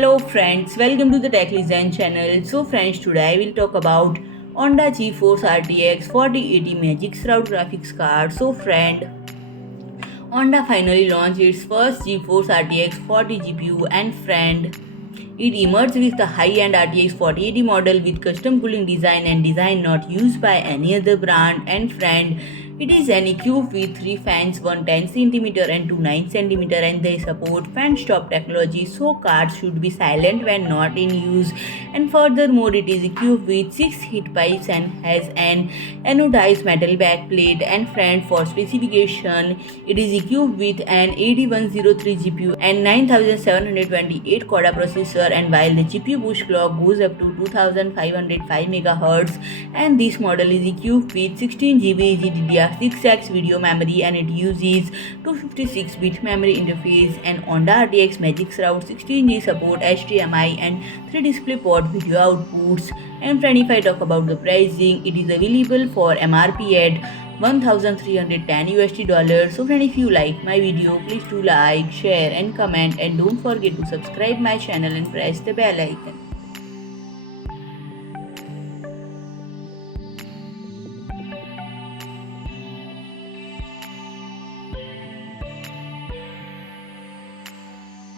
Hello friends, welcome to the Tech Design channel. So friends, today I will talk about ONDA GeForce RTX 4080 Magic Sword graphics card. So friend, ONDA finally launched its first GeForce RTX 40 GPU and friend, it emerged with the high-end RTX 4080 model with custom cooling design and design not used by any other brand. And friend, it is an equipped with 3 fans, one 10cm and two 9cm, and they support fan stop technology, so cards should be silent when not in use. And furthermore, it is equipped with 6 heat pipes and has an anodized metal backplate. And friend, for specification, it is equipped with an AD103 GPU and 9728 CUDA processor, and while the GPU boost clock goes up to 2505 MHz, and this model is equipped with 16GB GDDR6X video memory, and it uses 256-bit memory interface. And Onda RTX Magic Sword 16G support HDMI and 3 DisplayPort video outputs. And friend, if I talk about the pricing, it is available for MRP at $1,310. So friend, if you like my video, please do like, share and comment, and don't forget to subscribe my channel and press the bell icon.